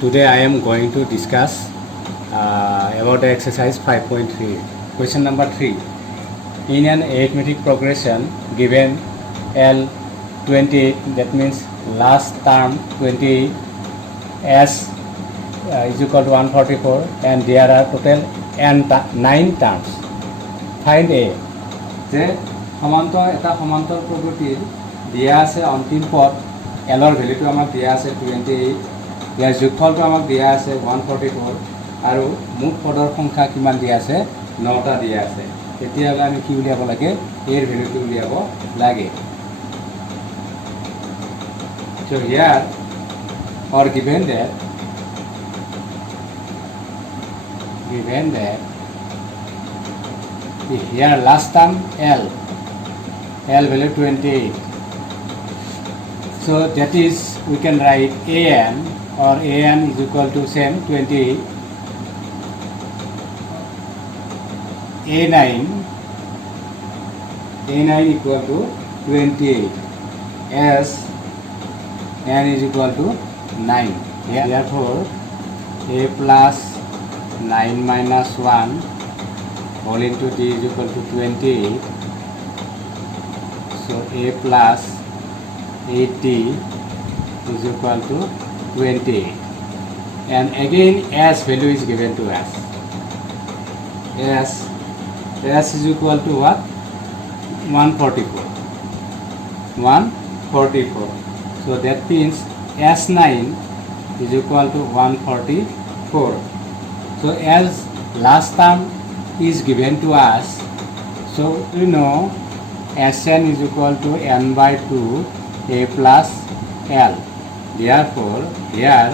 Today I am going to discuss about exercise 5.3. Question number 3. In an arithmetic progression given L28, that means last term 28 s is equal to 144 and there are total 9 terms. Find A. যে সমান্তর এটা সমান্তর প্রগতির দিয়া আছে অন্তিম পদ এলৰ ভ্যালুটো আমাক দিয়া আছে 28, ইয়াৰ যোগফলটো আমাক দিয়া আছে 144 আৰু মুঠ পদৰ সংখ্যা কিমান দিয়া আছে 9টা দিয়া আছে। তেতিয়াহ'লে আমি কি উলিয়াব লাগে এৰ ভ্যালুটো উলিয়াব লাগে। So here or given that here last term L value 28. So that is we can write an or an is equal to same 28 a9 equal to 28 as n is equal to 9. Therefore a plus 9 minus 1 whole into d is equal to 28. So a plus 80 is equal to 28. And again s value is given to us. S is equal to what? 144. So that means S9 is equal to 144. So as last term is given to us, so you know Sn is equal to n by 2 a plus L. Therefore here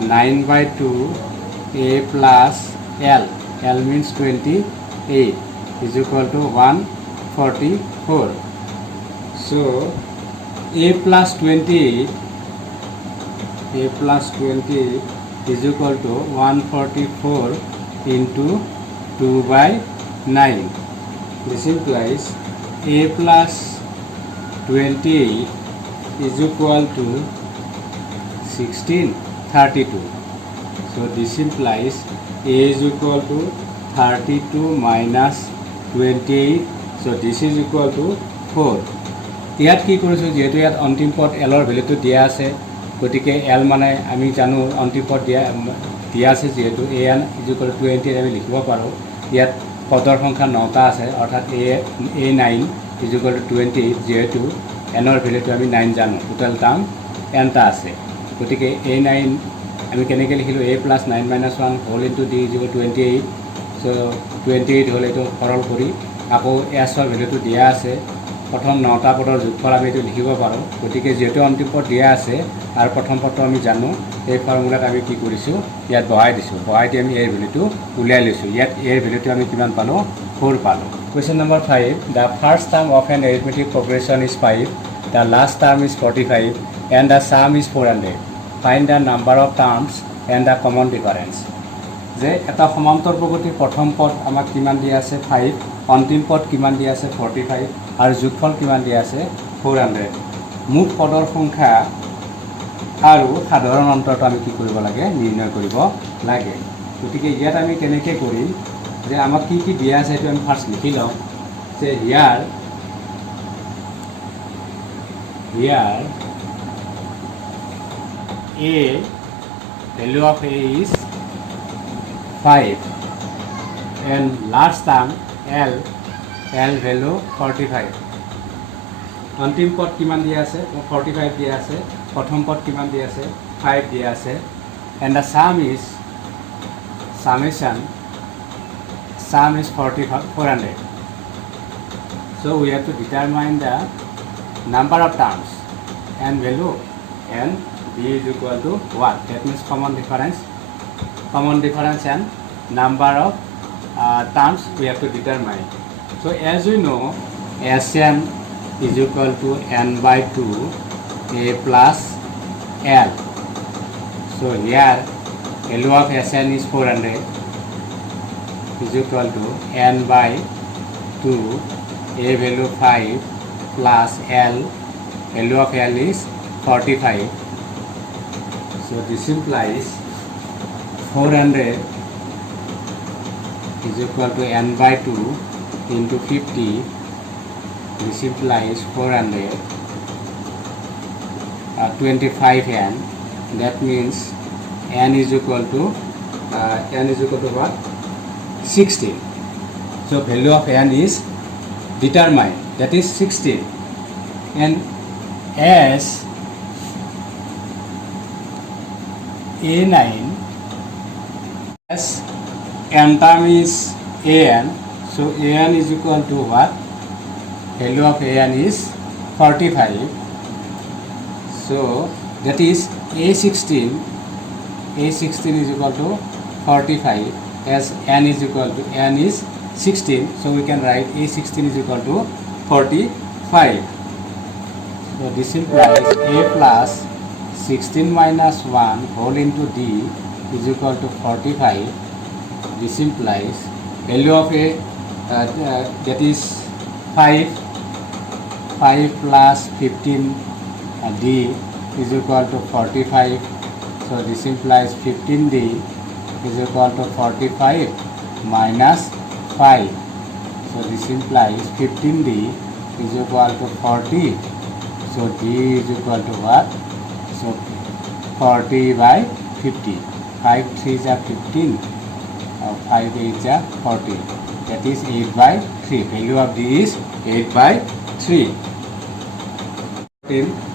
9 by 2 a plus L. L means 28 is equal to 144. So a plus 28 is equal to 144 into 2 by 9. This implies a plus 28 is equal to 1632. So this implies a is equal to 32 minus 28. So this is equal to 4. ইয়াত কি কৰিছো যেহেতু ইয়াত অন্তিম পদ এলৰ ভ্যালুটো দিয়া আছে গতিকে এল মানে আমি জানো অন্তিম পদ দিয়া আছে যেহেতু an is equal to 20 আমি লিখিব পাৰো। ইয়াত পদৰ সংখ্যা 9টা আছে অৰ্থাৎ a9 is equal to 28 যেহেতু এনৰ ভ্যালুটো আমি 9 জানো টোটাল টার্ম nটা আছে গতিকে a9 আমি কেনেকৈ লিখিলো a plus 9 minus 1 whole into d is equal to 28. So 28 হলে তো সৰল কৰি আকৌ s ৰ ভ্যালুটো দিয়া আছে প্ৰথম 9টা পদৰ যোগফল আমি এটো লিখিব পাৰো গতিকে যেটো অন্তিম পদ দিয়া আছে আৰু প্ৰথম পদটো আমি জানো এই ফৰ্মুলাত আমি কি কৰিছো ইয়াত বহাই দিছো বহাই দি আমি এৰ ভ্যালুটো উলিয়াই লৈছো ইয়াত এৰ ভ্যালুটো আমি কিমান পালো 4 পালো। Question number 5. The first term of an arithmetic progression is 5, the last term is 45 and the sum is 400. Find the number of terms and the common difference. যে এটা সমান্তর প্রগতির প্রথম পদ আমাক কিমান দিয়া আছে 5, অন্তিম পদ কিমান দিয়া আছে 45 আৰু যোগফল কিমান দিয়া আছে 400। মুঠ পদৰ সংখ্যা আৰু সাধাৰণ অন্তৰটো আমি কি কৰিব লাগে নিৰ্ণয় কৰিব লাগে। গতিকে ইয়াত আমি কেনেকৈ কৰিম যে আমাক কি কি দিয়া আছে এটো আমি ফাৰ্স্ট লিখি লওঁ যে হিয়াৰ a value of a is 5 and last term L value 45. অন্তিম পদ কিমান দিয়া আছে 45 দিয়া আছে প্ৰথম পদ কিমান দিয়া আছে 5 দিয়া আছে and the sum is 400. So we have to determine the number of terms and value and b is equal to 1. That means common difference and number of terms we have to determine. So as we know Sn is equal to n by 2 a plus L. So here value of Sn is 400 is equal to n by 2 a value 5 plus L value of L is 45. So So this implies 400 is equal to n by 2 into 50. This implies 400 25n. That means n is equal to what? 16. So value of n is determined, that is 16. And as A9, as n term is an, so an is equal to what? Value of an is 45. So that is A16 is equal to 45, as n is equal to n is 16, so we can write A16 is equal to 45. So this implies A plus 16 minus 1 whole into d is equal to 45. This implies value of A that is 5 plus 15 d is equal to 45. So this implies 15d is equal to 45 minus 5. So this implies 15d is equal to 40. So d is equal to what? So 40 by 50. 5 3s are 15. 5 8s are 40. That is 8 by 3. Value of d is 8 by 3.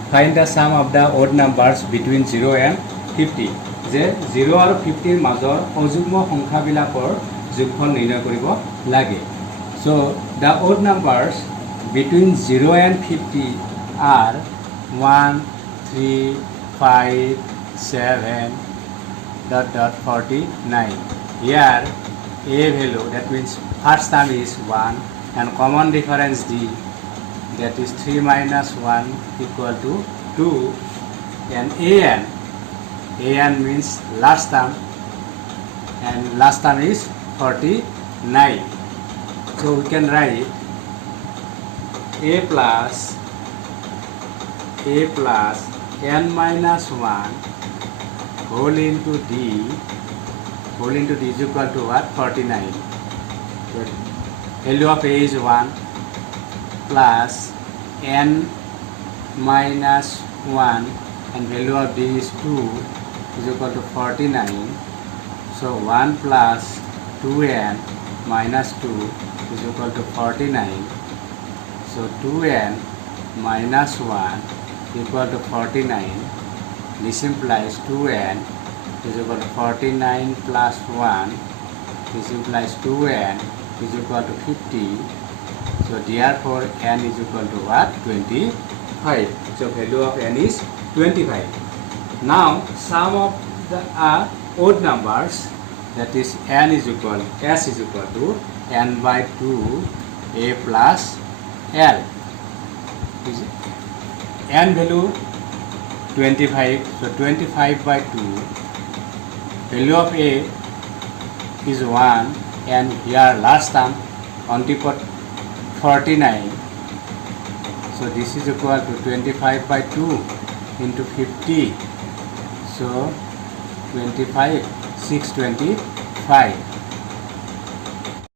Find the sum of the odd numbers between 0 and 50. যে 0 আৰু 50 মাজৰ অযুগ্ম সংখ্যাবিলাকৰ যোগফল নিৰ্ণয় কৰিব লাগে। So the odd numbers between 0 and 50 are 1, 3, 5, 7, ... 49. Here a value, that means first term is 1 and common difference d, that is 3 minus 1 equal to 2, and an means last term, and last term is 49. So we can write a plus n minus 1 whole into d is equal to what? 49. So value of a is 1 plus n minus 1 and value of d is 2 is equal to 49. So 1 plus 2n minus 2 is equal to 49. So 2n minus 1 equal to 49. This implies 2n is equal to 49 plus 1. This implies 2n is equal to 50. So therefore n is equal to what? 25. So value of n is 25. Now sum of the odd numbers, that is s is equal to n by 2 a plus l. N value 25, so 25 by 2. Value of a is 1, and here last term on the 49. So this is equal to 25 by 2 into 50. So 25, 625.